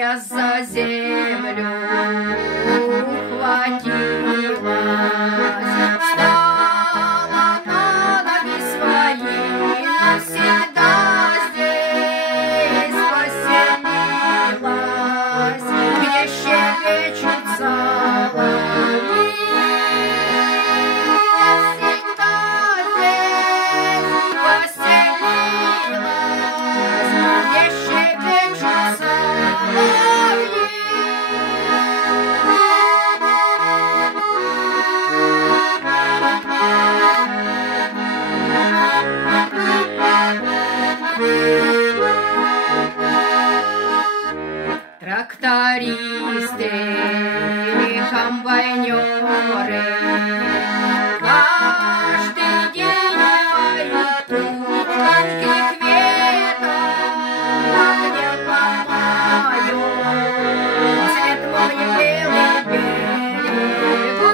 я за землю ухватилась, встала на ноги свои, навсегда здесь поселилась, где щебечут соловьи. Навсегда здесь поселилась, где щебечут соловьи. Трактористы, комбайнеры каждый день поют тут тонких веток, где помаю цвет мой белый берегу.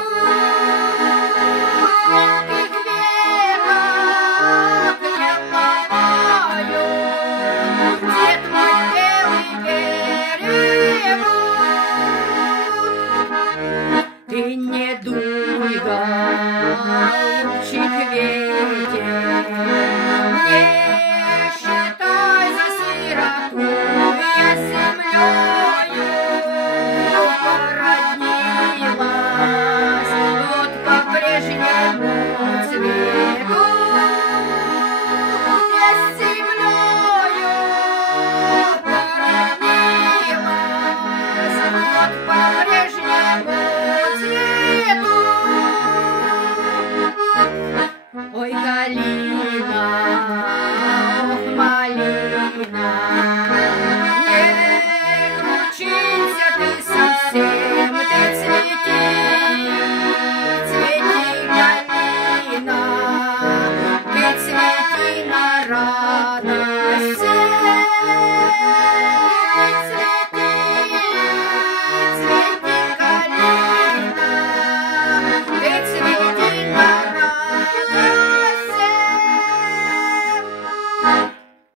Тонких веток, где помаю цвет мой белый берегу. Ты не дуй, голубчик, ветер, не считай за сироту я землею.